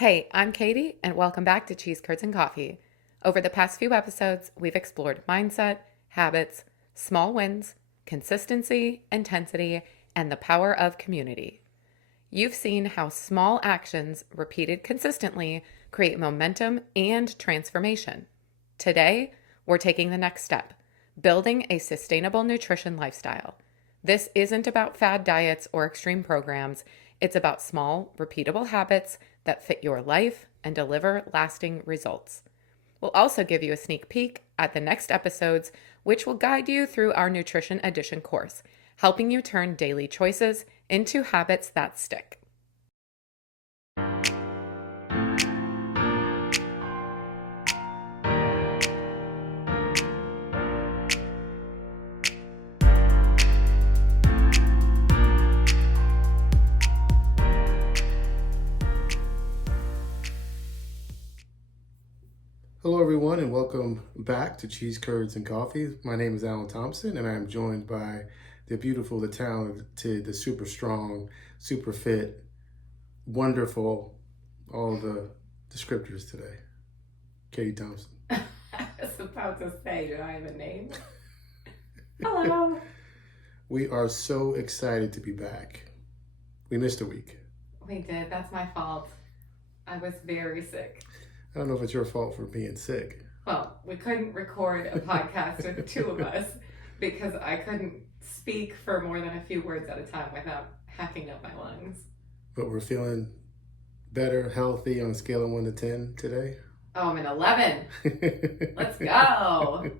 Hey, I'm Katie, and welcome back to Cheese Curds and Coffee. Over the past few episodes, we've explored mindset, habits, small wins, consistency, intensity, and the power of community. You've seen how small actions repeated consistently create momentum and transformation. Today, we're taking the next step, building a sustainable nutrition lifestyle. This isn't about fad diets or extreme programs. It's about small, repeatable habits that fit your life and deliver lasting results. We'll also give you a sneak peek at the next episodes, which will guide you through our Nutrition Edition course, helping you turn daily choices into habits that stick. Hello, everyone, and welcome back to Cheese Curds and Coffee. My name is Alan Thompson, and I am joined by the beautiful, the talented, the super strong, super fit, wonderful, all the descriptors today, Katie Thompson. I was about to say, do I have a name? Hello. We are so excited to be back. We missed a week. We did. That's my fault. I was very sick. I don't know if it's your fault for being sick. Well, we couldn't record a podcast with the two of us because I couldn't speak for more than a few words at a time without hacking up my lungs. But we're feeling better, healthy on a scale of 1 to 10 today. Oh, I'm an 11. Let's go.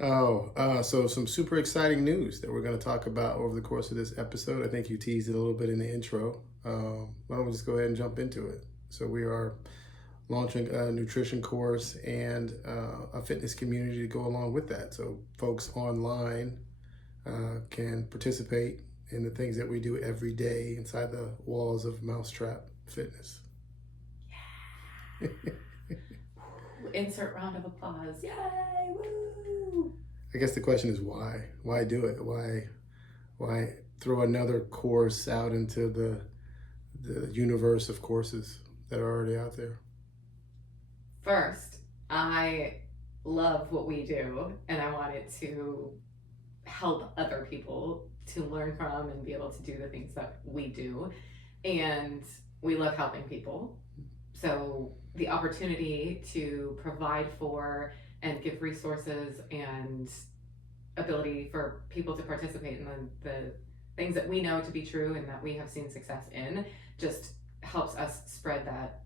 So some super exciting news that we're going to talk about over the course of this episode. I think you teased it a little bit in the intro. Why don't we just go ahead and jump into it? So we are launching a nutrition course and a fitness community to go along with that. So folks online can participate in the things that we do every day inside the walls of Mousetrap Fitness. Yeah. Insert round of applause. Yay! Woo! I guess the question is why? Why do it? Why throw another course out into the universe of courses that are already out there? First, I love what we do, and I wanted to help other people to learn from and be able to do the things that we do. And we love helping people. So the opportunity to provide for and give resources and ability for people to participate in the things that we know to be true and that we have seen success in just helps us spread that,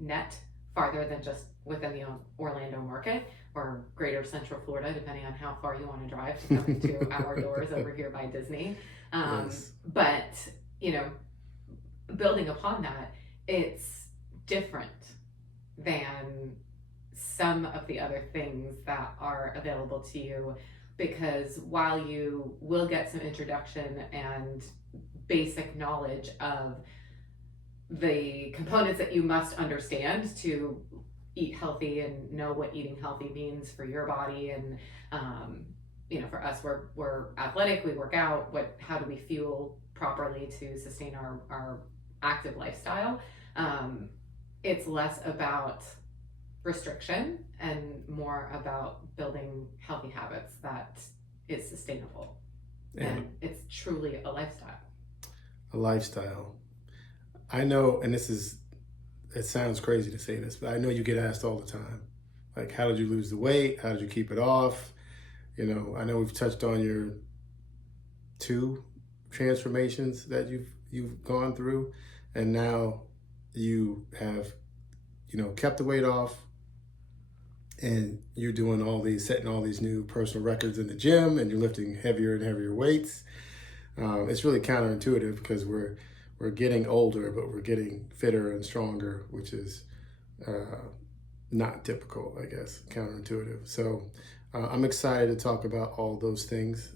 net farther than just within the Orlando market or greater Central Florida, depending on how far you want to drive to come into our doors over here by Disney. Yes. But, building upon that, it's different than some of the other things that are available to you, because while you will get some introduction and basic knowledge of the components that you must understand to eat healthy and know what eating healthy means for your body, and for us, we're athletic, we work out, how do we fuel properly to sustain our active lifestyle. It's less about restriction and more about building healthy habits that is sustainable. And it's truly a lifestyle. A lifestyle. I know, and it sounds crazy to say this, but I know you get asked all the time, like, how did you lose the weight? How did you keep it off? I know we've touched on your 2 transformations that you've gone through, and now you have, kept the weight off, and you're doing setting all these new personal records in the gym, and you're lifting heavier and heavier weights. It's really counterintuitive because we're getting older, but we're getting fitter and stronger, which is not typical, I guess, counterintuitive. So I'm excited to talk about all those things.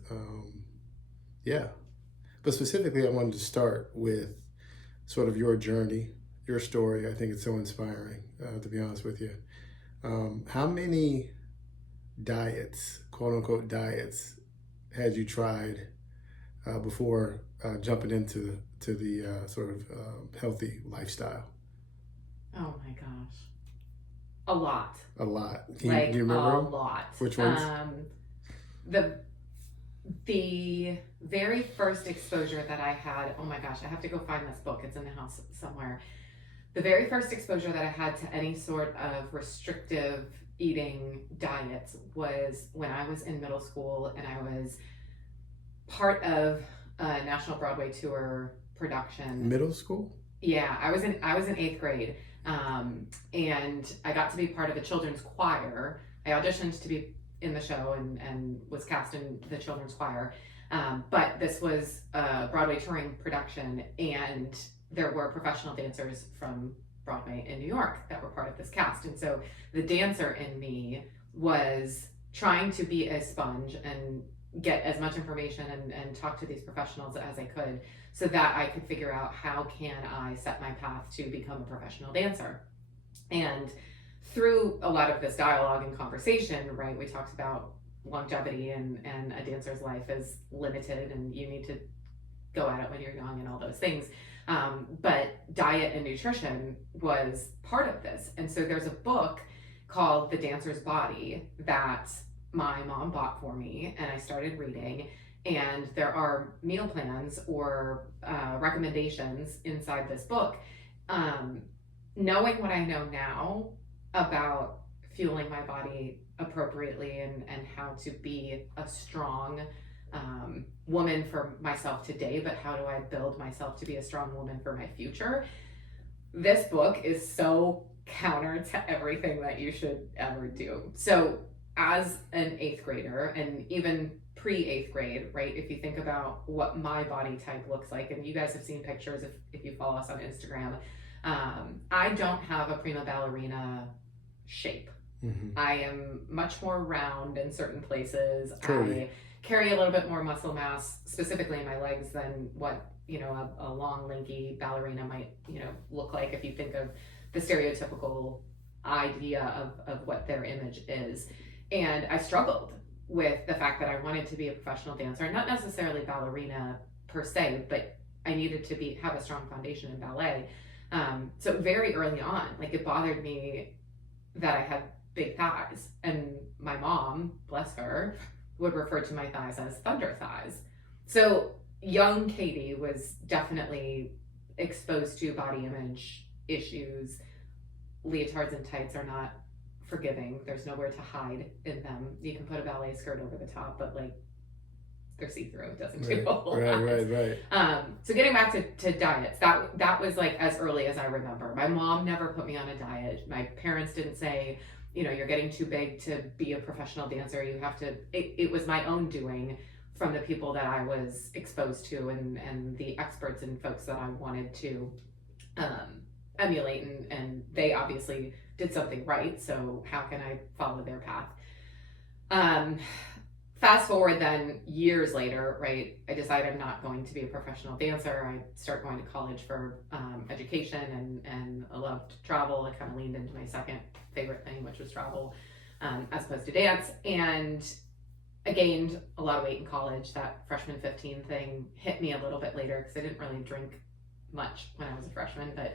But specifically, I wanted to start with sort of your journey, your story. I think it's so inspiring, to be honest with you. How many diets, quote unquote diets, had you tried before jumping into the sort of healthy lifestyle? Oh my gosh. A lot. A lot. Do you A remember lot. which ones? The very first exposure that I had, oh my gosh, I have to go find this book. It's in the house somewhere. The very first exposure that I had to any sort of restrictive eating diets was when I was in middle school and I was part of a National Broadway tour production. Middle school? Yeah, I was in eighth grade, and I got to be part of a children's choir. I auditioned to be in the show and was cast in the children's choir. But this was a Broadway touring production, and there were professional dancers from Broadway in New York that were part of this cast. And so the dancer in me was trying to be a sponge and get as much information and talk to these professionals as I could so that I could figure out how can I set my path to become a professional dancer. And through a lot of this dialogue and conversation, right, we talked about longevity and a dancer's life is limited and you need to go at it when you're young and all those things. But diet and nutrition was part of this. And so there's a book called The Dancer's Body that my mom bought for me and I started reading. And there are meal plans or recommendations inside this book. Knowing what I know now about fueling my body appropriately and how to be a strong woman for myself today, but how do I build myself to be a strong woman for my future? This book is so counter to everything that you should ever do. So as an eighth grader and even pre-eighth grade, right, if you think about what my body type looks like, and you guys have seen pictures if you follow us on Instagram, I don't have a prima ballerina shape. Mm-hmm. I am much more round in certain places. Curvy. I carry a little bit more muscle mass, specifically in my legs, than what, you know, a long, lanky ballerina might, you know, look like if you think of the stereotypical idea of what their image is. And I struggled with the fact that I wanted to be a professional dancer, not necessarily ballerina per se, but I needed to have a strong foundation in ballet. So very early on, like, it bothered me that I had big thighs, and my mom, bless her, would refer to my thighs as thunder thighs. So young Katie was definitely exposed to body image issues. Leotards and tights are not forgiving. There's nowhere to hide in them. You can put a ballet skirt over the top, but like, they're see-through. It doesn't do a whole lot. Right. So getting back to diets, that was like as early as I remember. My mom never put me on a diet. My parents didn't say, you know, you're getting too big to be a professional dancer. You have to, it was my own doing from the people that I was exposed to and the experts and folks that I wanted to emulate, and they obviously did something right, so how can I follow their path? Fast forward then years later, right, I decide I'm not going to be a professional dancer. I start going to college for education and I loved travel. I kind of leaned into my second favorite thing, which was travel, as opposed to dance. And I gained a lot of weight in college. That freshman 15 thing hit me a little bit later because I didn't really drink much when I was a freshman, but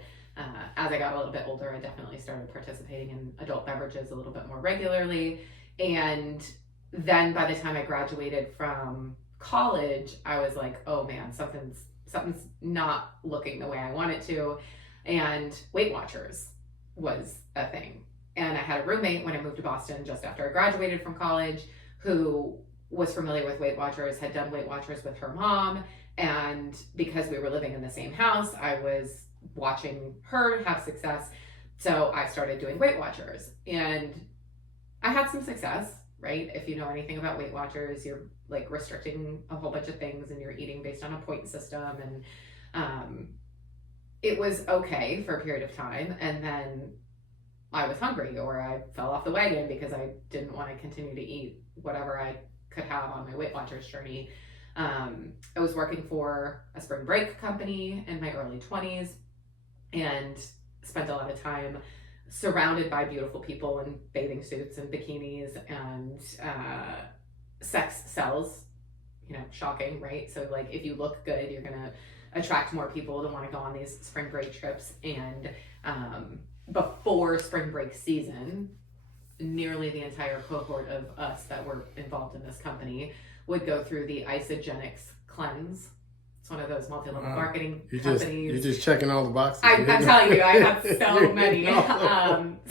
as I got a little bit older, I definitely started participating in adult beverages a little bit more regularly. And then by the time I graduated from college, I was like, oh man, something's not looking the way I want it to. And Weight Watchers was a thing. And I had a roommate when I moved to Boston just after I graduated from college who was familiar with Weight Watchers, had done Weight Watchers with her mom. And because we were living in the same house, I was watching her have success. So I started doing Weight Watchers and I had some success, right? If you know anything about Weight Watchers, you're like restricting a whole bunch of things and you're eating based on a point system. And it was okay for a period of time. And then I was hungry or I fell off the wagon because I didn't want to continue to eat whatever I could have on my Weight Watchers journey. I was working for a spring break company in my early 20s and spent a lot of time surrounded by beautiful people in bathing suits and bikinis, and sex sells shocking, right? So like if you look good, you're gonna attract more people to want to go on these spring break trips. And before spring break season, nearly the entire cohort of us that were involved in this company would go through the isogenics cleanse. It's one of those multi-level marketing companies. You're just checking all the boxes. I'm telling you, I have so many.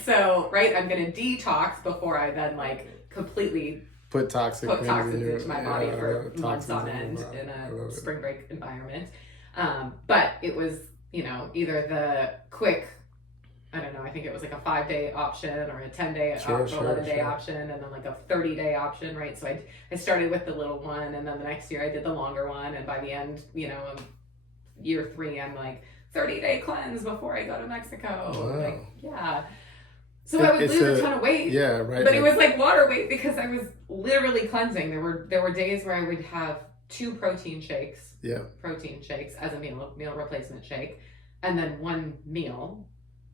So, right, I'm going to detox before I then like completely put toxins into my body for months on end in a spring break environment. But it was, either the quick, I don't know, I think it was like a 5-day option or a 10-day option, 11-day option, and then like a 30-day option, right? So I started with the little one, and then the next year I did the longer one, and by the end, of year 3, I'm like 30-day cleanse before I go to Mexico. Wow. Like, yeah. So I would lose a ton of weight. Yeah, right. But it was like water weight because I was literally cleansing. There were days where I would have 2 protein shakes. Yeah. Protein shakes as a meal replacement shake, and then 1 meal.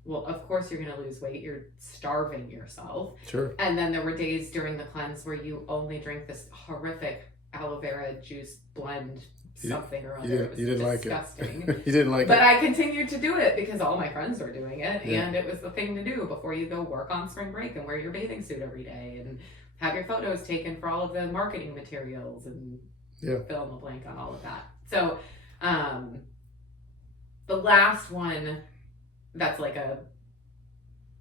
Well, of course you're going to lose weight. You're starving yourself. Sure. And then there were days during the cleanse where you only drink this horrific aloe vera juice blend something or other. It was disgusting. You didn't like it. But I continued to do it because all my friends were doing it. Yeah. And it was the thing to do before you go work on spring break and wear your bathing suit every day and have your photos taken for all of the marketing materials and fill in the blank on all of that. So the last one that's like a,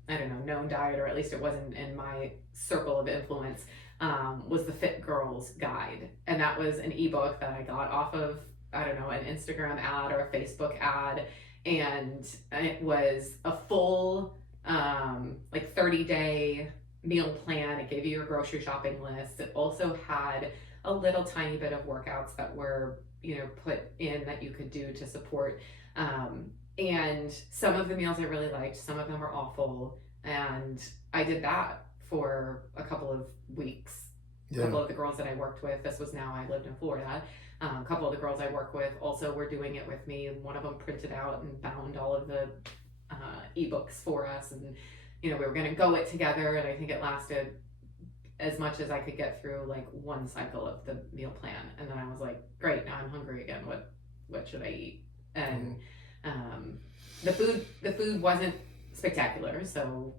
I don't know, known diet, or at least it wasn't in my circle of influence, was the Fit Girls Guide. And that was an ebook that I got off of, I don't know, an Instagram ad or a Facebook ad. And it was a full, like 30-day meal plan. It gave you your grocery shopping list. It also had a little tiny bit of workouts that were, put in that you could do to support. And some of the meals I really liked, some of them were awful. And I did that for a couple of weeks. A couple of the girls that I worked with, this was now I lived in Florida. A couple of the girls I work with also were doing it with me. One of them printed out and bound all of the ebooks for us. And, we were going to go it together. And I think it lasted as much as I could get through like one cycle of the meal plan. And then I was like, great, now I'm hungry again. What should I eat? And the food wasn't spectacular, so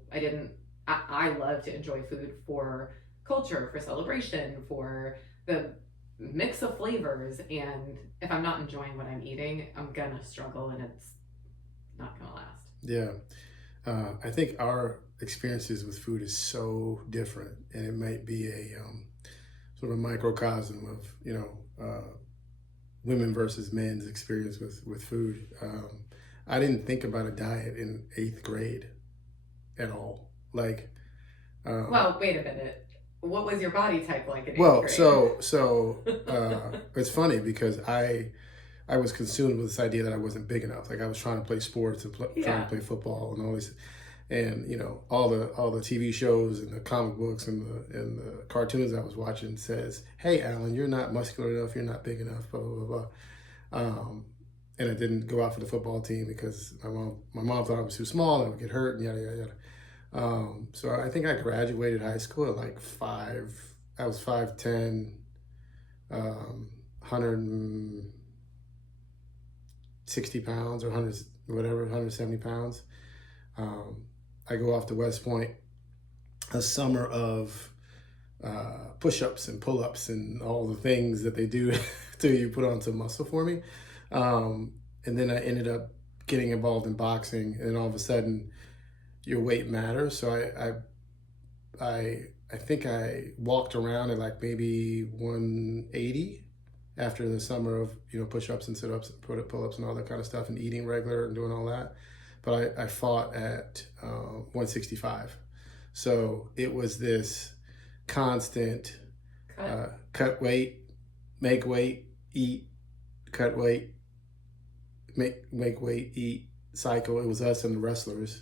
I love to enjoy food for culture, for celebration, for the mix of flavors, and if I'm not enjoying what I'm eating, I'm gonna struggle and it's not gonna last. Yeah. I think our experiences with food is so different, and it might be a sort of microcosm of women versus men's experience with food. I didn't think about a diet in 8th grade at all. Like, well, wait a minute. What was your body type like in 8th grade? So it's funny because I was consumed with this idea that I wasn't big enough. Like I was trying to play sports and trying to play football and all this, and all the TV shows and the comic books and the cartoons I was watching says, "Hey, Alan, you're not muscular enough. You're not big enough." Blah blah blah blah. And I didn't go out for the football team because my mom thought I was too small and I would get hurt and yada yada yada. So I think I graduated high school at like 5. I was 5'10", 160 pounds or 170 pounds. I go off to West Point, a summer of push-ups and pull-ups and all the things that they do to you put on some muscle for me. And then I ended up getting involved in boxing, and all of a sudden your weight matters. So I think I walked around at like maybe 180 after the summer of push-ups and sit-ups and pull-ups and all that kind of stuff, and eating regular and doing all that. But I fought at 165. So it was this constant cut weight, make weight, eat, cut weight, make weight, eat cycle. It was us and the wrestlers.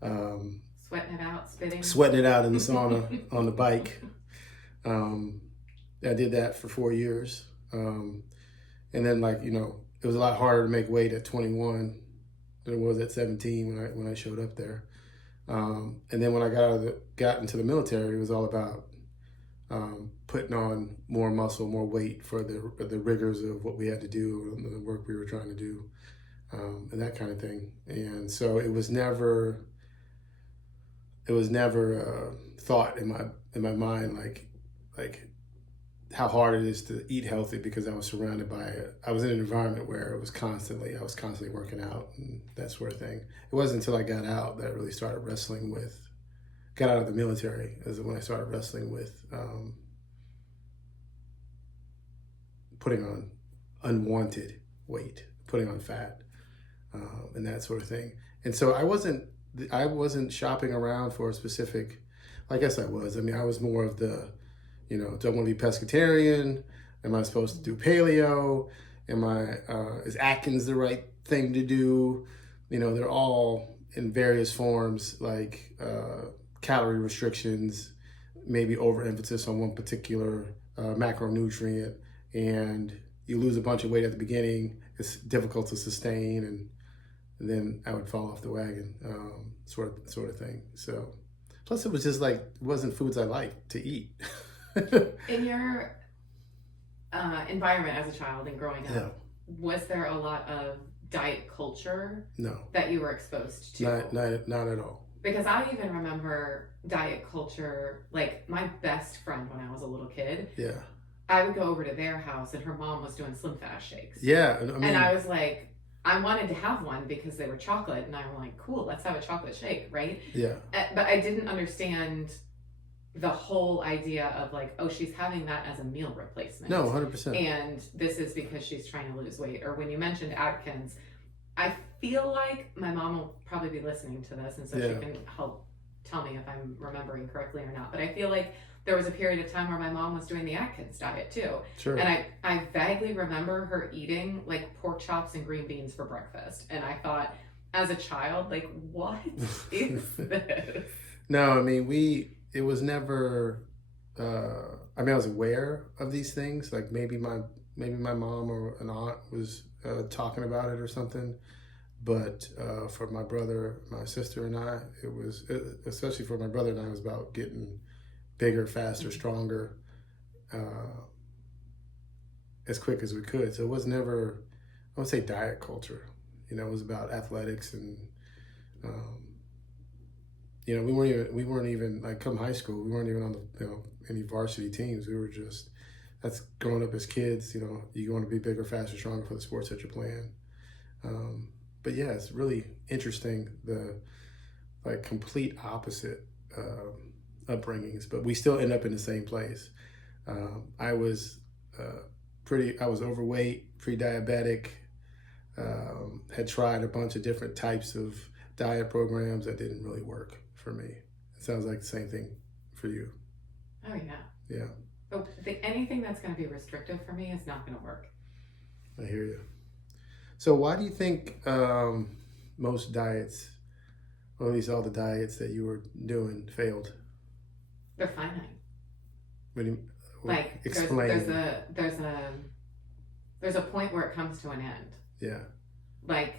Sweating it out, spitting. Sweating it out in the sauna on the bike. I did that for 4 years. And then it was a lot harder to make weight at 21 than it was at 17 when I showed up there. And then when I got into the military, it was all about putting on more muscle, more weight for the rigors of what we had to do, the work we were trying to do, and that kind of thing. And so it was never thought in my mind like how hard it is to eat healthy, because I was surrounded by it. I was in an environment where I was constantly working out and that sort of thing. It wasn't until I got out that I really started got out of the military, is when I started wrestling with putting on unwanted weight, putting on fat, and that sort of thing. And so I wasn't shopping around for a specific. I guess I was. I mean, I was more of the, do I want to be pescatarian? Am I supposed to do paleo? Is Atkins the right thing to do? They're all in various forms, like calorie restrictions, maybe overemphasis on one particular macronutrient, and you lose a bunch of weight at the beginning. It's difficult to sustain, and then I would fall off the wagon, sort of thing. So, plus it was just like, it wasn't foods I liked to eat. In your environment as a child and growing up, was there a lot of diet culture? No. That you were exposed to? Not at all. Because I even remember diet culture, like my best friend when I was a little kid. Yeah. I would go over to their house and her mom was doing Slim Fast shakes. Yeah. And I was like, I wanted to have one because they were chocolate, and I'm like, cool, let's have a chocolate shake, right? Yeah. But I didn't understand the whole idea of like, oh, she's having that as a meal replacement. No, 100%. And this is because she's trying to lose weight. Or when you mentioned Atkins, I feel like my mom will probably be listening to this, and so she can help tell me if I'm remembering correctly or not. But I feel like there was a period of time where my mom was doing the Atkins diet too. Sure. And I vaguely remember her eating like pork chops and green beans for breakfast. And I thought, as a child, like, what is this? No, I mean, it was never, I was aware of these things. Like maybe my mom or an aunt was talking about it or something. But for my brother, my sister, and I, especially for my brother and I, it was about getting bigger, faster, stronger, as quick as we could. So it was never, I would say, diet culture. It was about athletics, and we weren't even like, come high school, we weren't even on the any varsity teams. We were just, that's growing up as kids. You want to be bigger, faster, stronger for the sports that you're playing. But yeah, it's really interesting, the like complete opposite upbringings, but we still end up in the same place. I was overweight, pre-diabetic, had tried a bunch of different types of diet programs that didn't really work for me. It sounds like the same thing for you. Oh yeah. Yeah. But anything that's going to be restrictive for me is not going to work. I hear you. So why do you think most diets, or at least all the diets that you were doing, failed? They're finite. Like, explain. There's a point where it comes to an end. Yeah. Like,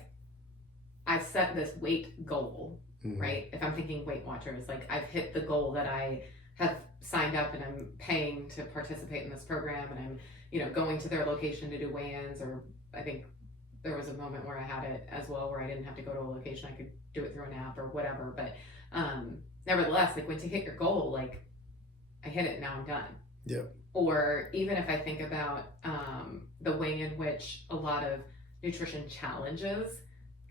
I've set this weight goal, mm-hmm. right? If I'm thinking Weight Watchers, like I've hit the goal that I have signed up and I'm paying to participate in this program, and I'm, going to their location to do weigh-ins, or I think there was a moment where I had it as well where I didn't have to go to a location. I could do it through an app or whatever. But nevertheless, like, once you hit your goal, like, I hit it, now I'm done. Yeah. Or even if I think about the way in which a lot of nutrition challenges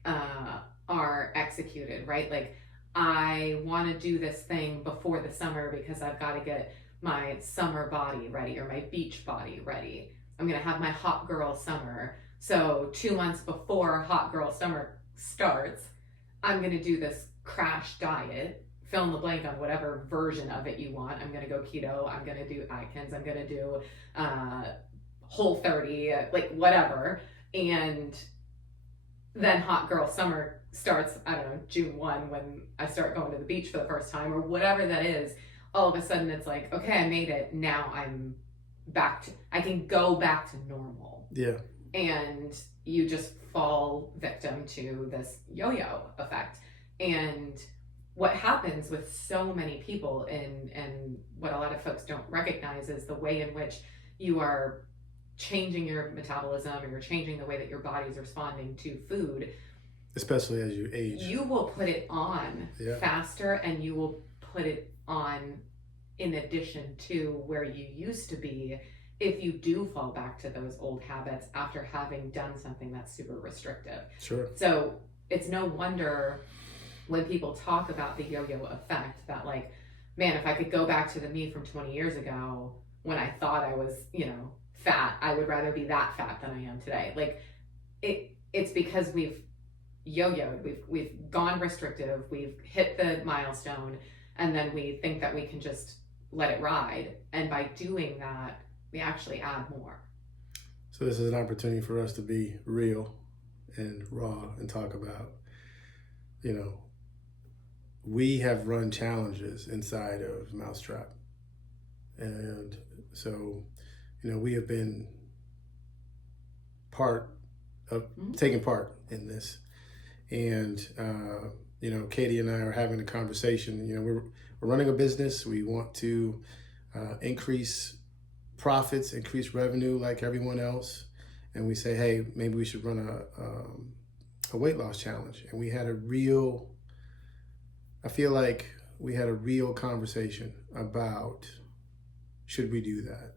are executed, right? Like, I want to do this thing before the summer because I've got to get my summer body ready, or my beach body ready. I'm going to have my hot girl summer. So 2 months before hot girl summer starts, I'm going to do this crash diet, fill in the blank on whatever version of it you want. I'm going to go keto. I'm going to do Atkins. I'm going to do Whole30, like whatever. And then hot girl summer starts, I don't know, June 1, when I start going to the beach for the first time, or whatever that is. All of a sudden it's like, okay, I made it. Now I can go back to normal. Yeah. And you just fall victim to this yo-yo effect. And what happens with so many people, and what a lot of folks don't recognize, is the way in which you are changing your metabolism, or you're changing the way that your body's responding to food. Especially as you age. You will put it on faster, and you will put it on in addition to where you used to be if you do fall back to those old habits after having done something that's super restrictive. Sure. So it's no wonder when people talk about the yo-yo effect that, like, man, if I could go back to the me from 20 years ago when I thought I was, fat, I would rather be that fat than I am today. Like, it's because we've yo-yoed, we've gone restrictive, we've hit the milestone, and then we think that we can just let it ride. And by doing that, we actually add more. So this is an opportunity for us to be real and raw and talk about, we have run challenges inside of Mousetrap. And so, we have been taking part in this. And, Katie and I are having a conversation. We're running a business. We want to increase profits, increase revenue like everyone else. And we say, hey, maybe we should run a weight loss challenge. And I feel like we had a real conversation about, should we do that?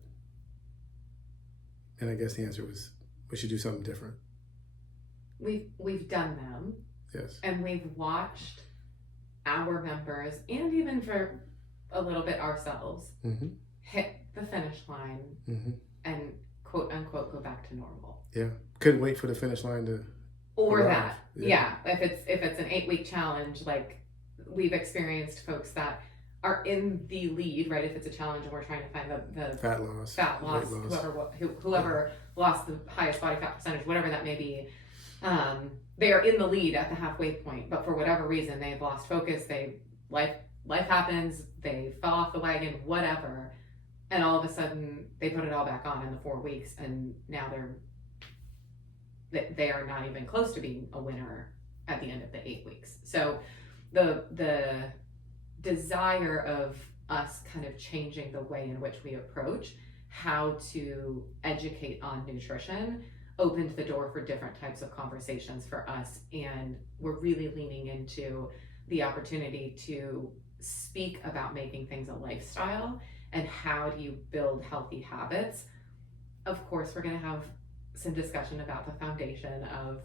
And I guess the answer was, we should do something different. We've done them. Yes. And we've watched our members, and even for a little bit ourselves, hit the finish line and quote unquote go back to normal. Yeah. Couldn't wait for the finish line to arrive. That. Yeah. If it's an 8-week challenge, like, we've experienced folks that are in the lead, right? If it's a challenge and we're trying to find the fat loss, whoever lost the highest body fat percentage, whatever that may be, they are in the lead at the halfway point, but for whatever reason they've lost focus, life happens, they fell off the wagon, whatever, and all of a sudden they put it all back on in the 4 weeks, and now they are not even close to being a winner at the end of the 8 weeks. So the desire of us kind of changing the way in which we approach how to educate on nutrition opened the door for different types of conversations for us, and we're really leaning into the opportunity to speak about making things a lifestyle and how do you build healthy habits. Of course, we're going to have some discussion about the foundation of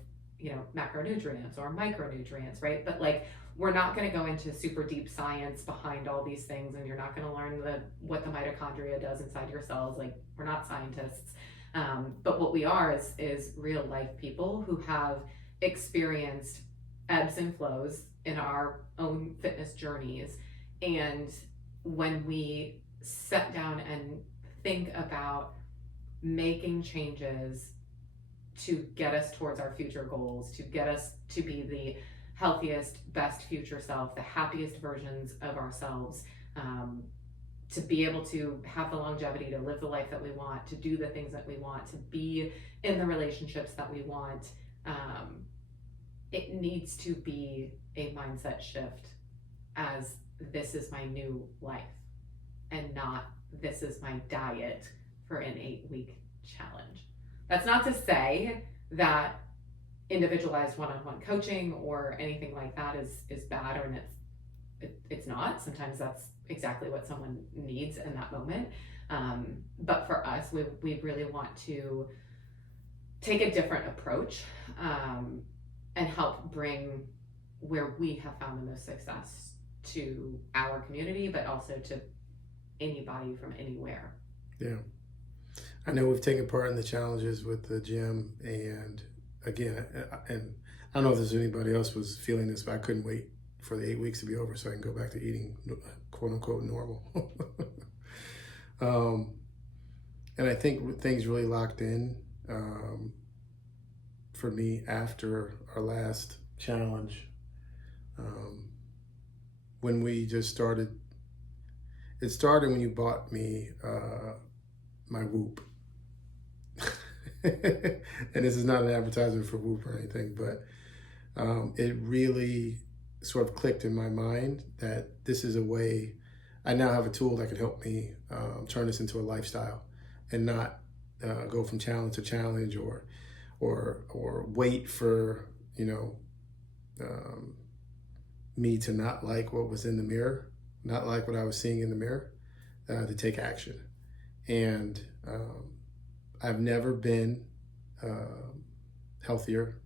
macronutrients or micronutrients, right? But like, we're not going to go into super deep science behind all these things, and you're not going to learn what the mitochondria does inside your cells. Like, we're not scientists. But what we are is real life people who have experienced ebbs and flows in our own fitness journeys. And when we sit down and think about making changes to get us towards our future goals, to get us to be the healthiest, best future self, the happiest versions of ourselves, to be able to have the longevity to live the life that we want, to do the things that we want, to be in the relationships that we want, it needs to be a mindset shift as this is my new life, and not this is my diet for an 8-week challenge. That's not to say that individualized one-on-one coaching or anything like that is bad, or it's not. Sometimes that's exactly what someone needs in that moment. But for us, we really want to take a different approach and help bring where we have found the most success to our community, but also to anybody from anywhere. Yeah. I know we've taken part in the challenges with the gym, and again, and I don't know if there's anybody else was feeling this, but I couldn't wait for the 8 weeks to be over so I can go back to eating quote unquote normal. And I think things really locked in for me after our last challenge. When we just started, it started when you bought me my Whoop. And this is not an advertisement for Whoop or anything, but it really sort of clicked in my mind that this is a way. I now have a tool that can help me turn this into a lifestyle, and not go from challenge to challenge, or wait for um, me to not like what was in the mirror, not like what I was seeing in the mirror, to take action. And I've never been healthier,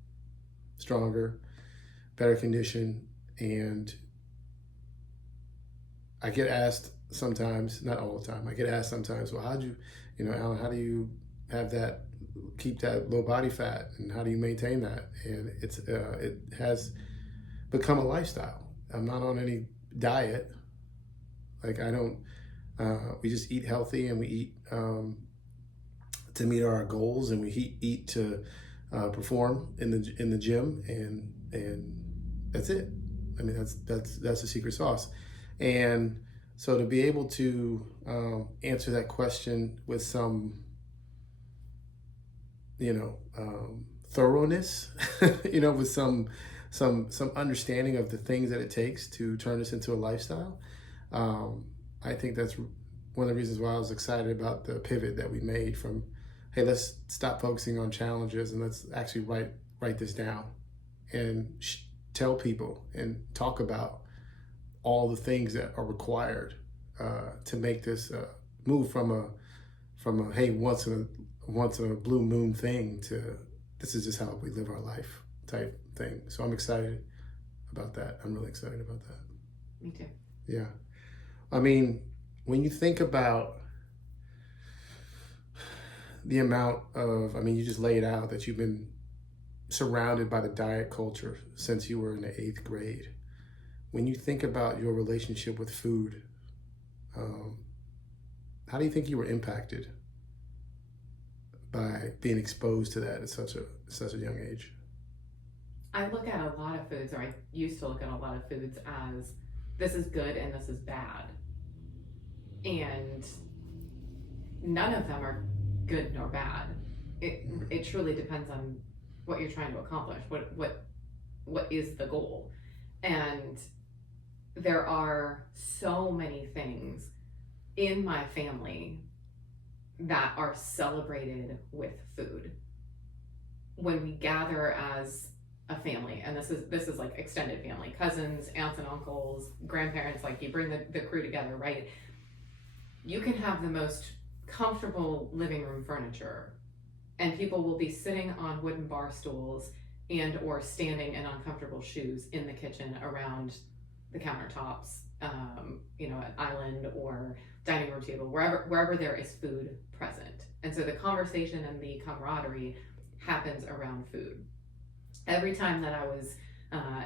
stronger, better conditioned. And I get asked sometimes, not all the time, I get asked sometimes, well, Alan, how do you have that, keep that low body fat, and how do you maintain that? And it has become a lifestyle. I'm not on any diet. Like I don't, we just eat healthy, and we eat to meet our goals, and we eat to perform in the gym, and that's it. I mean, that's the secret sauce. And so to be able to answer that question with some, thoroughness, with some understanding of the things that it takes to turn this into a lifestyle. I think that's one of the reasons why I was excited about the pivot that we made from, hey, let's stop focusing on challenges and let's actually write this down and tell people and talk about all the things that are required to make this move from a hey, once in a blue moon thing to this is just how we live our life type thing. So I'm excited about that. I'm really excited about that. Me too. Yeah. I mean, when you think about the amount of, you just laid out that you've been surrounded by the diet culture since you were in the 8th grade. When you think about your relationship with food, how do you think you were impacted by being exposed to that at such a young age? I look at a lot of foods, or I used to look at a lot of foods as this is good and this is bad. And none of them are good nor bad. It truly depends on what you're trying to accomplish. What is the goal? And there are so many things in my family that are celebrated with food. When we gather as a family, and this is like extended family, cousins, aunts and uncles, grandparents, like you bring the crew together, right? You can have the most comfortable living room furniture, and people will be sitting on wooden bar stools and or standing in uncomfortable shoes in the kitchen around the countertops, an island or dining room table, wherever there is food present. And so the conversation and the camaraderie happens around food. Every time that I was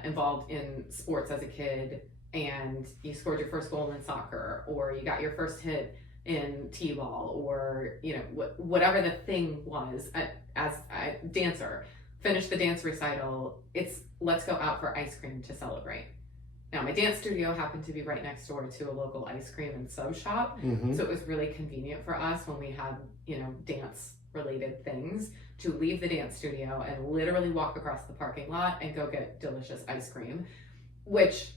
involved in sports as a kid, and you scored your first goal in soccer, or you got your first hit in t-ball, or whatever the thing was, as a dancer, finished the dance recital, it's let's go out for ice cream to celebrate. Now, my dance studio happened to be right next door to a local ice cream and sub shop, so it was really convenient for us when we had dance related things to leave the dance studio and literally walk across the parking lot and go get delicious ice cream, which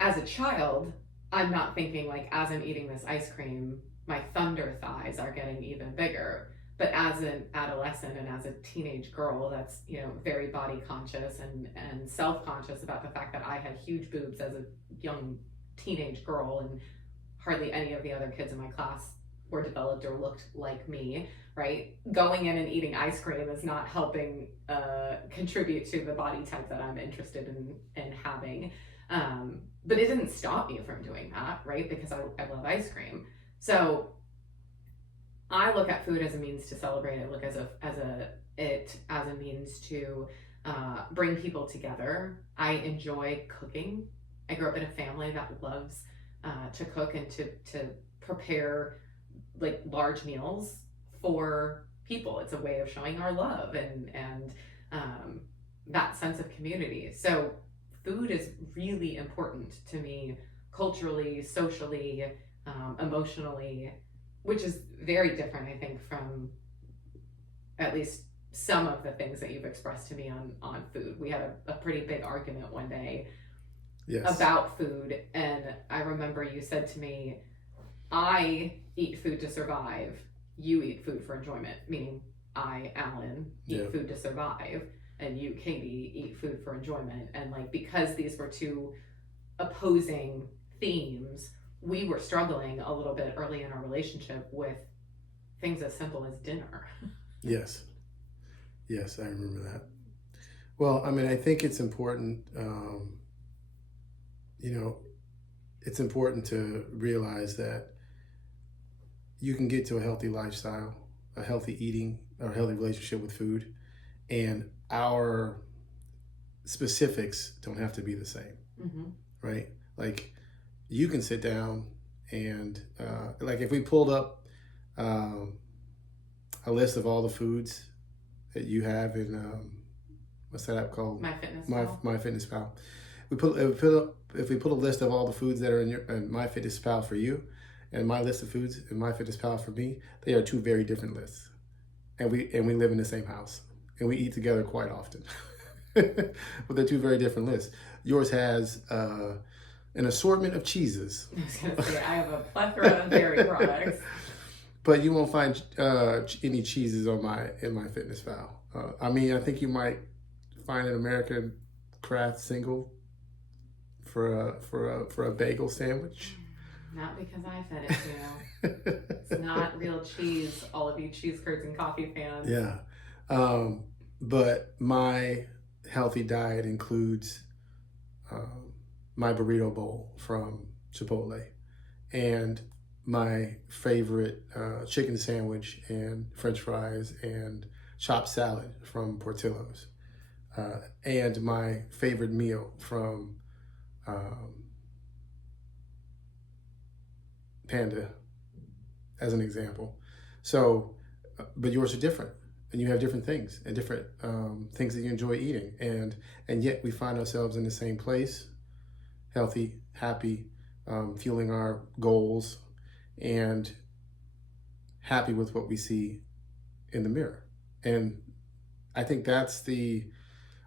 as a child, I'm not thinking like, as I'm eating this ice cream, my thunder thighs are getting even bigger. But as an adolescent and as a teenage girl that's, very body conscious and self-conscious about the fact that I had huge boobs as a young teenage girl, and hardly any of the other kids in my class were developed or looked like me, right? Going in and eating ice cream is not helping contribute to the body type that I'm interested in having. But it didn't stop me from doing that, right? Because I love ice cream. So I look at food as a means to celebrate. I look as a means to bring people together. I enjoy cooking. I grew up in a family that loves to cook and to prepare like large meals for people. It's a way of showing our love and that sense of community. So food is really important to me culturally, socially, emotionally, which is very different, I think, from at least some of the things that you've expressed to me on food. We had a pretty big argument one day Yes. about food. And I remember you said to me, I eat food to survive, you eat food for enjoyment, meaning I, Alan, Yeah. eat food to survive, and you, Katie, eat food for enjoyment. And like, because these were two opposing themes, we were struggling a little bit early in our relationship with things as simple as dinner. Yes. Yes, I remember that. Well, I mean, I think it's important, you know, it's important to realize that you can get to a healthy lifestyle, a healthy eating, or a healthy relationship with food, and our specifics don't have to be the same, Mm-hmm. right? Like, you can sit down and, like, if we pulled up um, a list of all the foods that you have in, what's that app called? MyFitnessPal. MyFitnessPal. If we put a list of all the foods that are in MyFitnessPal for you, and my list of foods in MyFitnessPal for me, they are two very different lists, and we live in the same house, and we eat together quite often, but they're two very different lists. Yours has an assortment of cheeses. I was gonna say I have a plethora of dairy products. But you won't find any cheeses in MyFitnessPal. I mean, I think you might find an American Craft single for a bagel sandwich. Not because I fed it to you. It's not real cheese, all of you Cheese Curds and Coffee fans. Yeah. But my healthy diet includes my burrito bowl from Chipotle and my favorite chicken sandwich and French fries and chopped salad from Portillo's. And my favorite meal from Panda, as an example. So, but yours are different, and you have different things and different things that you enjoy eating, and yet we find ourselves in the same place, healthy, happy, fueling our goals, and happy with what we see in the mirror. And I think that's the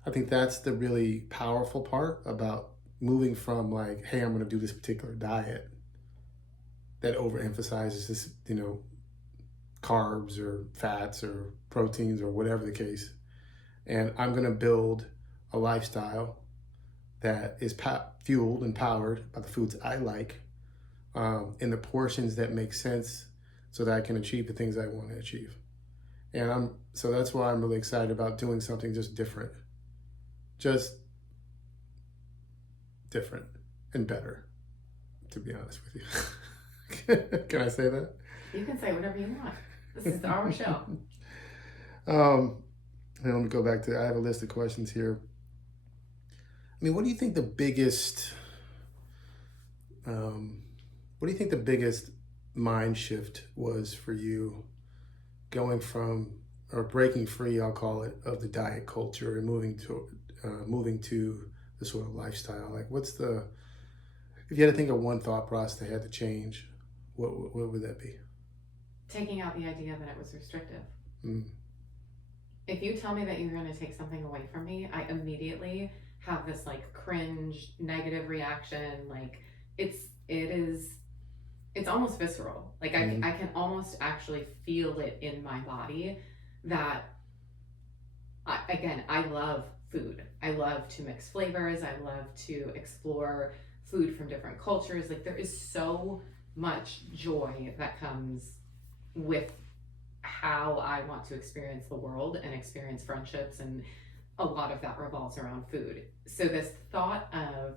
really powerful part about moving from like, hey, I'm going to do this particular diet that overemphasizes this, carbs or fats or proteins or whatever the case. And I'm going to build a lifestyle that is fueled and powered by the foods I like, in the portions that make sense so that I can achieve the things I want to achieve. And so that's why I'm really excited about doing something just different and better, to be honest with you. Can I say that? You can say whatever you want. This is our show. And let me go back I have a list of questions here. I mean, what do you think the biggest mind shift was for you, going from, or breaking free, I'll call it, of the diet culture and moving to the sort of lifestyle? Like, if you had to think of one thought process that had to change, what would that be? Taking out the idea that it was restrictive. Mm. If you tell me that you're going to take something away from me, I immediately have this like cringe, negative reaction. Like it's almost visceral. Like I can almost actually feel it in my body that I love food. I love to mix flavors. I love to explore food from different cultures. Like there is so much joy that comes with how I want to experience the world and experience friendships, and a lot of that revolves around food. So this thought of,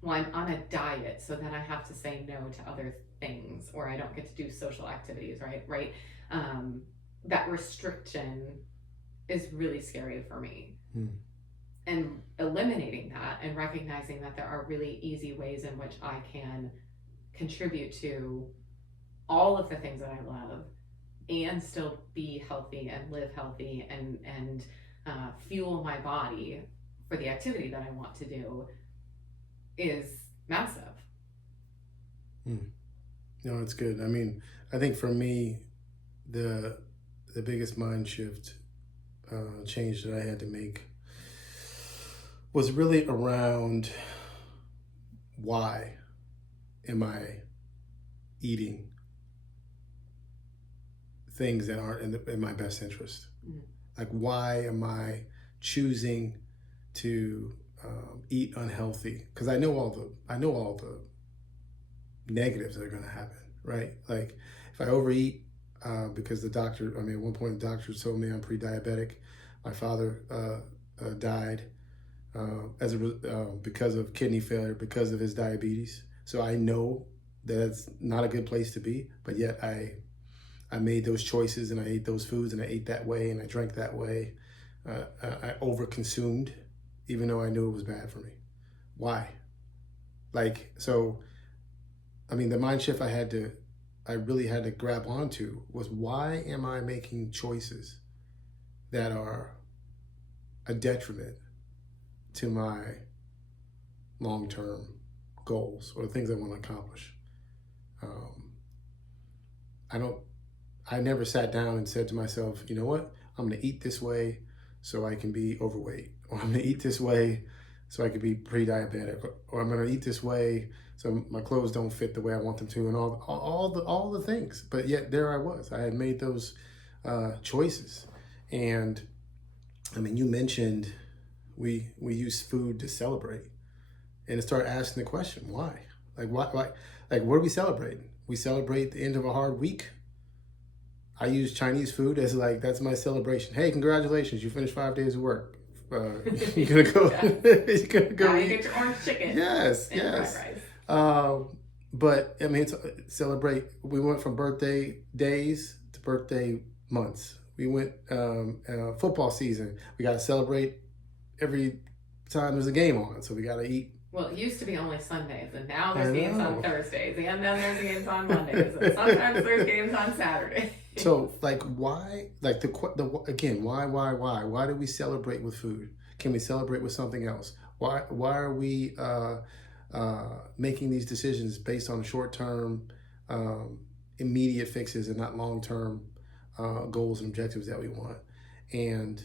well, I'm on a diet, so then I have to say no to other things, or I don't get to do social activities, right? That restriction is really scary for me. And eliminating that and recognizing that there are really easy ways in which I can contribute to all of the things that I love and still be healthy and live healthy and fuel my body for the activity that I want to do is massive. No, it's good. I mean, I think for me, the biggest mind shift change that I had to make was really around why am I eating things that aren't in my best interest? Mm-hmm. Like, why am I choosing to eat unhealthy? Because I know all the negatives that are going to happen, right? Like, if I overeat, because at one point the doctor told me I'm pre-diabetic. My father died because of kidney failure, because of his diabetes. So I know that's not a good place to be, but yet I made those choices and I ate those foods and I ate that way and I drank that way. I overconsumed, even though I knew it was bad for me. Why? The mind shift I really had to grab onto was, why am I making choices that are a detriment to my long-term goals or the things I want to accomplish? I never sat down and said to myself, you know what, I'm going to eat this way so I can be overweight, or I'm going to eat this way so I can be pre-diabetic, or I'm going to eat this way so my clothes don't fit the way I want them to, and all the things. But yet there I was. I had made those choices. And you mentioned we use food to celebrate, and to start asking the question, why? Why? Like, what are we celebrating? We celebrate the end of a hard week. I use Chinese food as that's my celebration. Hey, congratulations, you finished 5 days of work. You're gonna go. You're gonna go. Now you get your orange chicken. Yes. But it's celebrate. We went from birthday days to birthday months. We went football season. We got to celebrate every time there's a game on. So we got to eat. Well, it used to be only Sundays, and now there's games on Thursdays, and then there's games on Mondays, and sometimes there's games on Saturdays. So, why? Again, why? Why do we celebrate with food? Can we celebrate with something else? Why are we making these decisions based on short-term, immediate fixes and not long-term goals and objectives that we want? And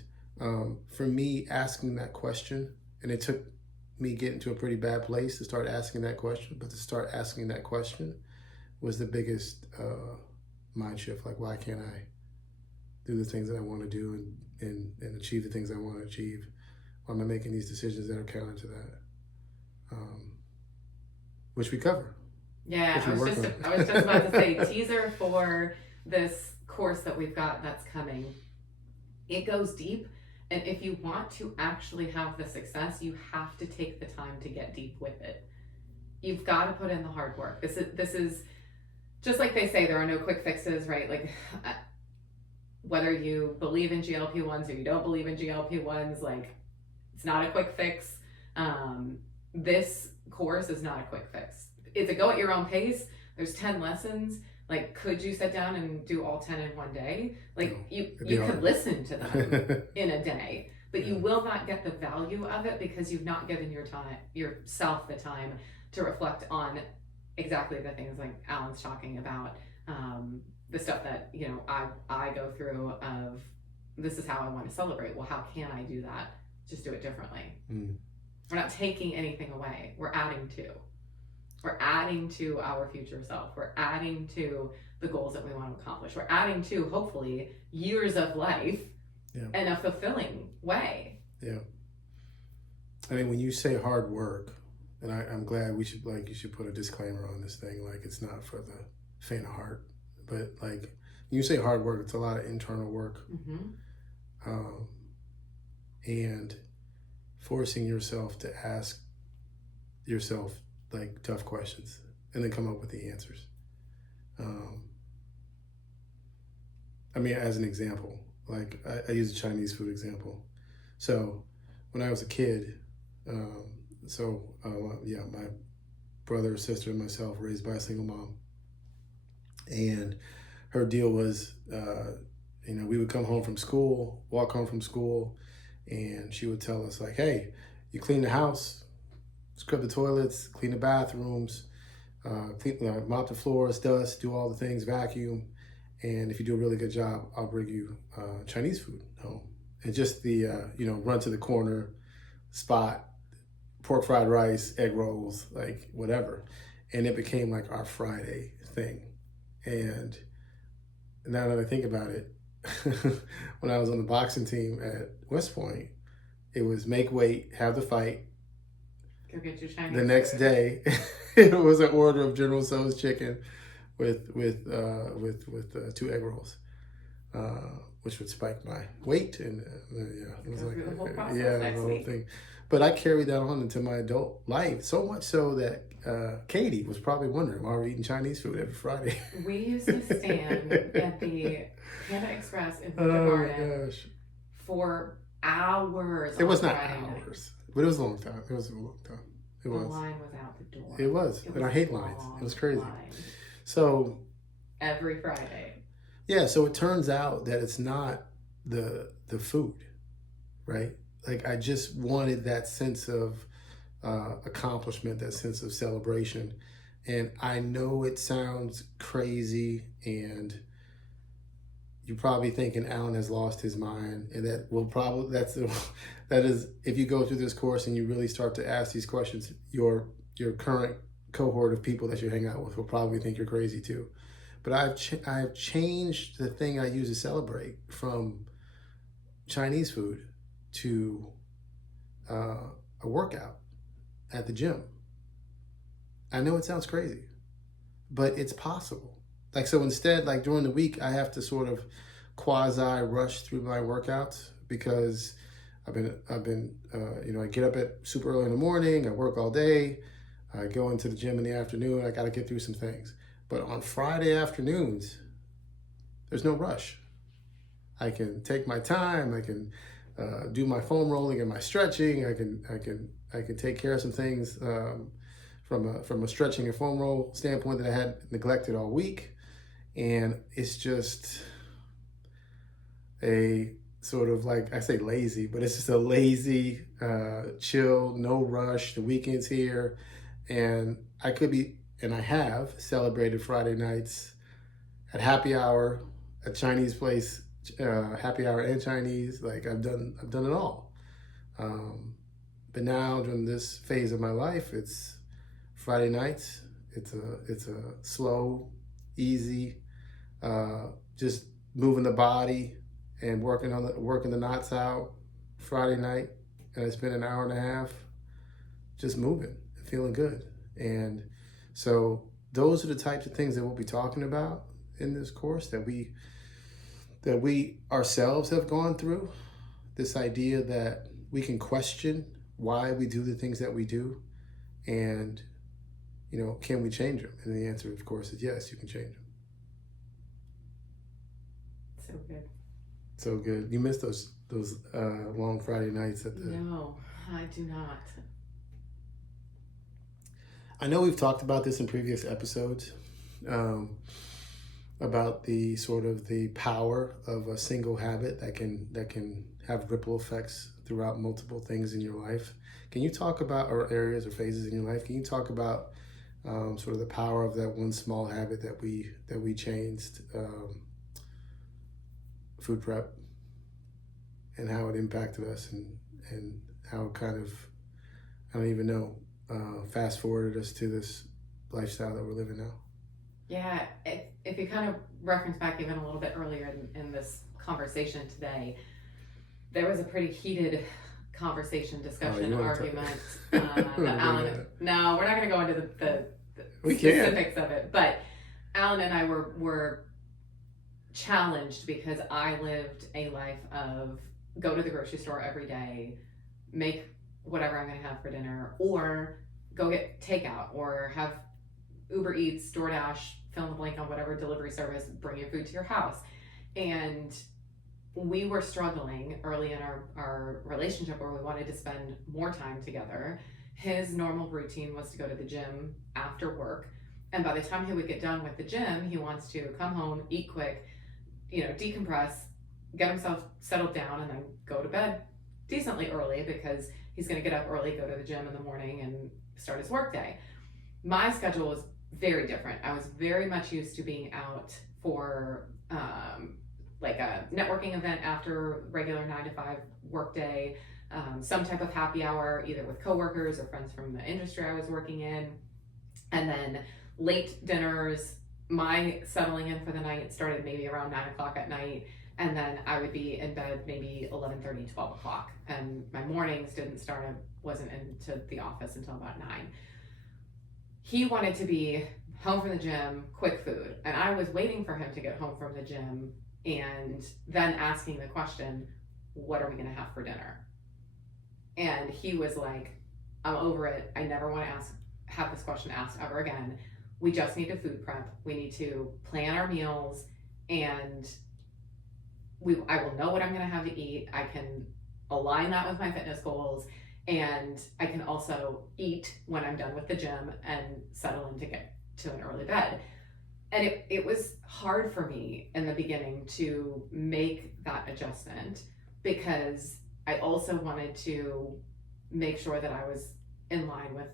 for me, asking that question, and it took me getting to a pretty bad place to start asking that question, but to start asking that question was the biggest mind shift. Why can't I do the things that I want to do and achieve the things I want to achieve? Why am I making these decisions that are counter to that? Which we cover. Yeah, I was just about to say, teaser for this course that we've got that's coming. It goes deep. And if you want to actually have the success, you have to take the time to get deep with it. You've got to put in the hard work. This is just like they say, there are no quick fixes, right? Whether you believe in GLP-1s or you don't believe in GLP-1s, it's not a quick fix. This course is not a quick fix. It's a go at your own pace. There's 10 lessons. Could you sit down and do all 10 in one day? You could listen to them in a day, but you will not get the value of it because you've not given yourself the time to reflect on exactly the things like Alan's talking about, the stuff that, I go through of, this is how I want to celebrate. Well, how can I do that? Just do it differently. Mm. We're not taking anything away. We're adding to. We're adding to our future self. We're adding to the goals that we want to accomplish. We're adding to, hopefully, years of life in a fulfilling way. Yeah. When you say hard work, and I'm glad you should put a disclaimer on this thing, it's not for the faint of heart. But when you say hard work, it's a lot of internal work. Mm-hmm. And forcing yourself to ask yourself tough questions and then come up with the answers. As an example, I use a Chinese food example. So when I was a kid, my brother, sister, and myself raised by a single mom. And her deal was, we would walk home from school, and she would tell us hey, you clean the house, scrub the toilets, clean the bathrooms, mop the floors, dust, do all the things, vacuum. And if you do a really good job, I'll bring you Chinese food home. And just the, run to the corner spot, pork fried rice, egg rolls, like whatever. And it became like our Friday thing. And now that I think about it, when I was on the boxing team at West Point, it was make weight, have the fight. Go get your Chinese The next food. day, it was an order of General Tso's chicken with 2 egg rolls, which would spike my weight, and yeah, it was Go like through the whole process yeah, the next whole week. thing. But I carried that on into my adult life, so much so that Katie was probably wondering why we're eating Chinese food every Friday. We used to stand at the Panda Express in the Oh my garden gosh. for hours. It was on not Friday night. hours, but it was a long time. It was a long time. It The was. line was out the door. It was. It And I was hate a lines. long It was crazy. line. So, Every Friday. yeah, so it turns out that it's not the food, right? Like I just wanted that sense of accomplishment, that sense of celebration. And I know it sounds crazy, and you're probably thinking Alan has lost his mind, and that will probably that is if you go through this course and you really start to ask these questions, your current cohort of people that you hang out with will probably think you're crazy too. But I've changed the thing I use to celebrate from Chinese food to a workout at the gym. I know it sounds crazy, but it's possible. Like, so instead, like during the week, I have to sort of quasi rush through my workouts because I've been I get up at super early in the morning, I work all day, I go into the gym in the afternoon, I got to get through some things. But on Friday afternoons, there's no rush. I can take my time, I can do my foam rolling and my stretching, I can take care of some things from a stretching and foam roll standpoint that I had neglected all week. And it's just a sort of like, I say lazy, but it's just a lazy, chill, no rush. The weekend's here. And I have celebrated Friday nights at happy hour, at Chinese place, happy hour and Chinese. Like I've done it all. But now during this phase of my life, it's Friday nights. It's a slow, easy, just moving the body and working the knots out Friday night, and I spend an hour and a half just moving and feeling good. And so those are the types of things that we'll be talking about in this course that we ourselves have gone through. This idea that we can question why we do the things that we do, and can we change them? And the answer, of course, is yes, you can change them. So good. So good. You missed those long Friday nights at the. No, I do not. I know we've talked about this in previous episodes, about the sort of the power of a single habit that can have ripple effects throughout multiple things in your life. Can you talk about, or areas or phases in your life? Can you talk about sort of the power of that one small habit that we changed, food prep, and how it impacted us, and how it kind of, I don't even know, fast forwarded us to this lifestyle that we're living now? Yeah, if you kind of reference back even a little bit earlier in this conversation today, there was a pretty heated conversation, discussion, argument. Alan, no, we're not going to go into the specifics of it, but Alan and I were challenged because I lived a life of go to the grocery store every day, make whatever I'm going to have for dinner, or go get takeout, or have Uber Eats, DoorDash, fill in the blank on whatever delivery service, bring your food to your house. And we were struggling early in our relationship where we wanted to spend more time together. His normal routine was to go to the gym after work. And by the time he would get done with the gym, he wants to come home, eat quick, decompress, get himself settled down, and then go to bed decently early because he's going to get up early, go to the gym in the morning, and start his work day. My schedule was very different. I was very much used to being out for like a networking event after regular 9 to 5 work day, some type of happy hour, either with coworkers or friends from the industry I was working in. And then late dinners, my settling in for the night started maybe around 9 o'clock at night. And then I would be in bed maybe 11:30, 12 o'clock. And my mornings wasn't into the office until about 9. He wanted to be home from the gym, quick food. And I was waiting for him to get home from the gym and then asking the question, what are we going to have for dinner? And he was like, I'm over it. I never want to have this question asked ever again. We just need to food prep. We need to plan our meals, and I will know what I'm going to have to eat. I can align that with my fitness goals, and I can also eat when I'm done with the gym and settle in to get to an early bed. And it was hard for me in the beginning to make that adjustment, because I also wanted to make sure that I was in line with,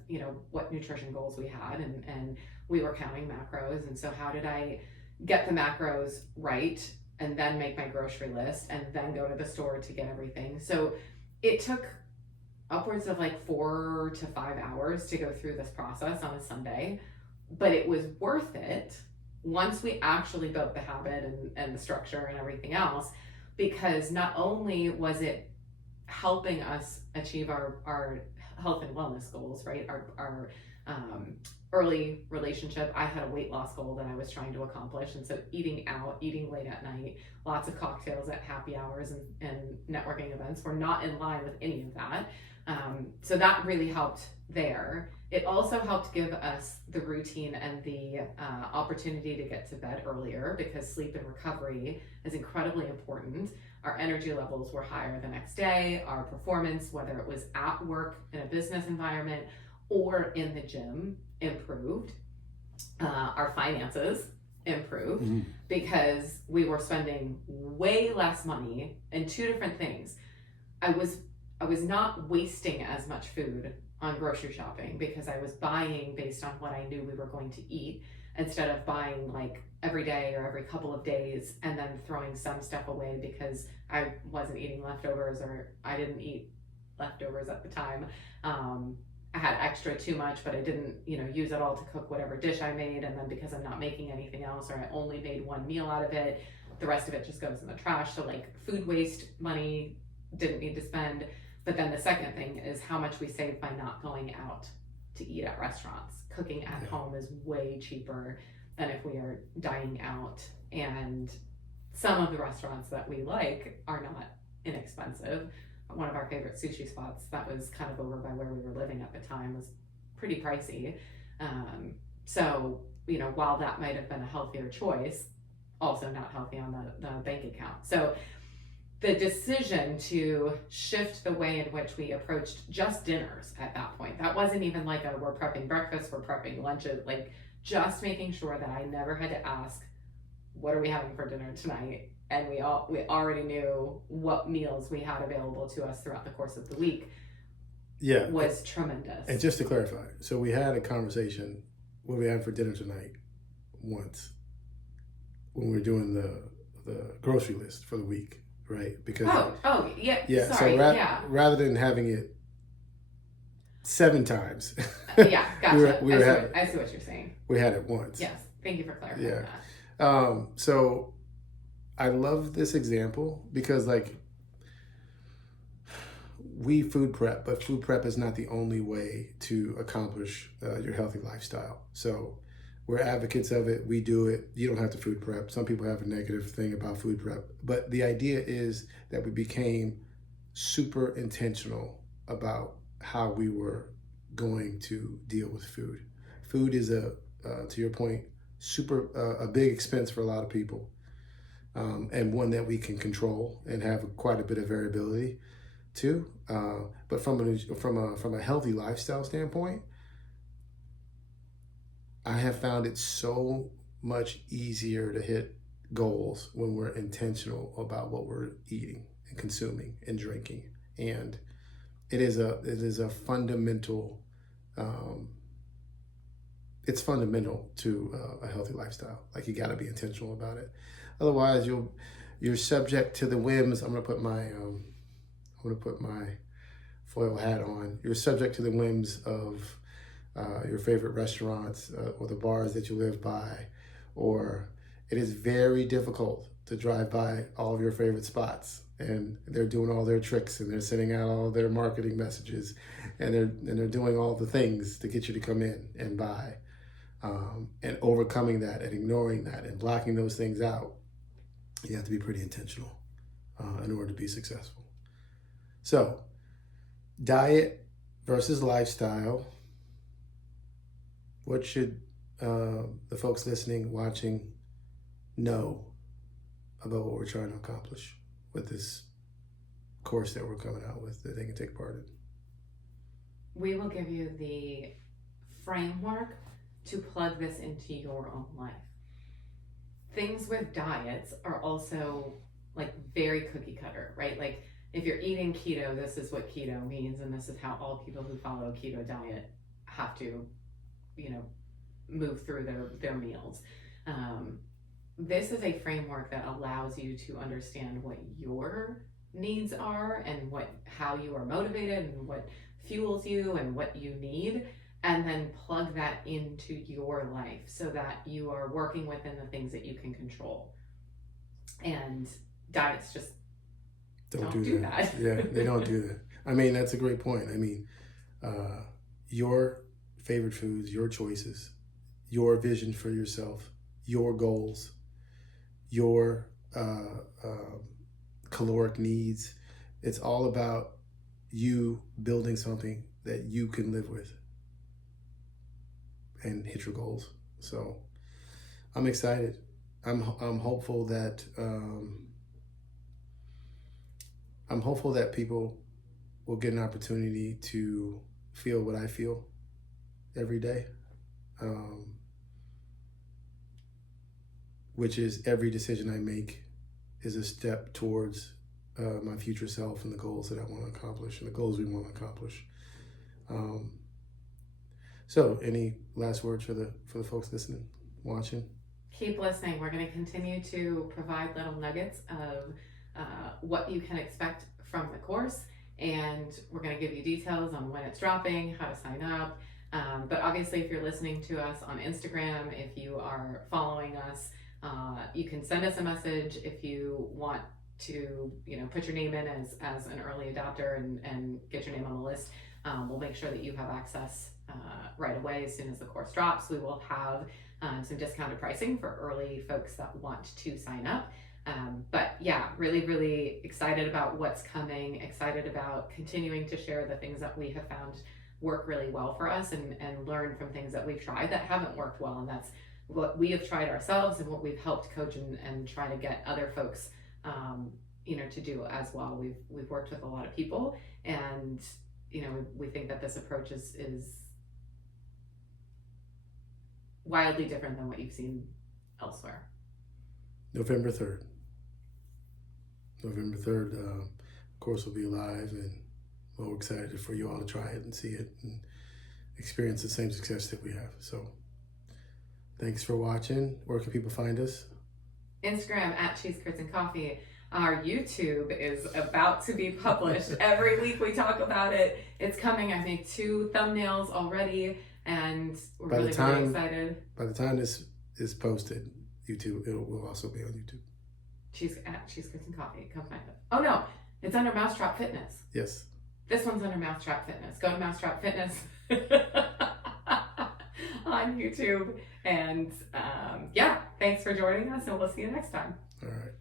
what nutrition goals we had, and we were counting macros. And so how did I get the macros right and then make my grocery list and then go to the store to get everything? So it took upwards of like 4 to 5 hours to go through this process on a Sunday, but it was worth it once we actually built the habit and the structure and everything else, because not only was it helping us achieve our health and wellness goals, right? Our early relationship. I had a weight loss goal that I was trying to accomplish. And so eating out, eating late at night, lots of cocktails at happy hours and networking events were not in line with any of that. So that really helped there. It also helped give us the routine and the opportunity to get to bed earlier, because sleep and recovery is incredibly important. Our energy levels were higher the next day. Our performance, whether it was at work in a business environment or in the gym, improved. Our finances improved, because we were spending way less money in two different things. I was not wasting as much food on grocery shopping, because I was buying based on what I knew we were going to eat, instead of buying like every day or every couple of days and then throwing some stuff away because I wasn't eating leftovers, or I didn't eat leftovers at the time. I had extra too much, but I didn't, use it all to cook whatever dish I made. And then because I'm not making anything else, or I only made one meal out of it, the rest of it just goes in the trash. So like food waste money, didn't need to spend. But then the second thing is how much we save by not going out to eat at restaurants. Cooking at home is way cheaper than if we are dining out. And some of the restaurants that we like are not inexpensive. One of our favorite sushi spots that was kind of over by where we were living at the time was pretty pricey. So, while that might have been a healthier choice, also not healthy on the bank account. So the decision to shift the way in which we approached just dinners at that point, that wasn't even like we're prepping breakfast, we're prepping lunches, like just making sure that I never had to ask, what are we having for dinner tonight? And we already knew what meals we had available to us throughout the course of the week. Yeah, was tremendous. And just to clarify, so we had a conversation, what we had for dinner tonight, once, when we were doing the grocery list for the week, right? Because yeah. Sorry, so rather than having it 7 times, yeah, gotcha. I see what you're saying. We had it once. Yes, thank you for clarifying that. So I love this example, because like we food prep, but food prep is not the only way to accomplish your healthy lifestyle. So we're advocates of it. We do it. You don't have to food prep. Some people have a negative thing about food prep, but the idea is that we became super intentional about how we were going to deal with food. Food is to your point, a big expense for a lot of people. And one that we can control and have quite a bit of variability too. But from a healthy lifestyle standpoint, I have found it so much easier to hit goals when we're intentional about what we're eating and consuming and drinking. And it is a fundamental. It's fundamental to a healthy lifestyle. Like, you got to be intentional about it. Otherwise, you're subject to the whims. I'm gonna put my foil hat on. You're subject to the whims of your favorite restaurants or the bars that you live by, or it is very difficult to drive by all of your favorite spots, and they're doing all their tricks and they're sending out all their marketing messages, and they're doing all the things to get you to come in and buy. And overcoming that and ignoring that and blocking those things out, you have to be pretty intentional in order to be successful. So, diet versus lifestyle. What should the folks listening, watching know about what we're trying to accomplish with this course that we're coming out with that they can take part in? We will give you the framework to plug this into your own life. Things with diets are also like very cookie cutter, right? Like if you're eating keto, this is what keto means, and this is how all people who follow a keto diet have to, move through their meals. This is a framework that allows you to understand what your needs are and how you are motivated and what fuels you and what you need, and then plug that into your life so that you are working within the things that you can control. And diets just don't do that. Yeah, they don't do that. I mean, that's a great point. I mean, your favorite foods, your choices, your vision for yourself, your goals, your caloric needs. It's all about you building something that you can live with and hit your goals. So I'm excited. I'm hopeful that people will get an opportunity to feel what I feel every day, which is every decision I make is a step towards my future self and the goals that I want to accomplish and the goals we want to accomplish. So any last words for the folks listening, watching? Keep listening. We're going to continue to provide little nuggets of what you can expect from the course, and we're going to give you details on when it's dropping, how to sign up. But obviously, if you're listening to us on Instagram, if you are following us, you can send us a message if you want to, put your name in as an early adopter and get your name on the list. We'll make sure that you have access right away as soon as the course drops. We will have some discounted pricing for early folks that want to sign up. But yeah, really, really excited about what's coming, excited about continuing to share the things that we have found work really well for us and learn from things that we've tried that haven't worked well. And that's what we have tried ourselves and what we've helped coach and try to get other folks, to do as well. We've worked with a lot of people, and, we think that this approach is wildly different than what you've seen elsewhere. November 3rd. November 3rd, of course, will be live, and we're excited for you all to try it and see it and experience the same success that we have. So thanks for watching. Where can people find us? Instagram at Cheese Curds and Coffee. Our YouTube is about to be published. Every week we talk about it. It's coming. I made 2 thumbnails already, and we're really excited. By the time this is posted, YouTube, will also be on YouTube. Cheese Curds and Coffee. Come find it. Oh no, it's under Mousetrap Fitness. Yes. This one's under Mousetrap Fitness. Go to Mousetrap Fitness on YouTube. And thanks for joining us, and we'll see you next time. All right.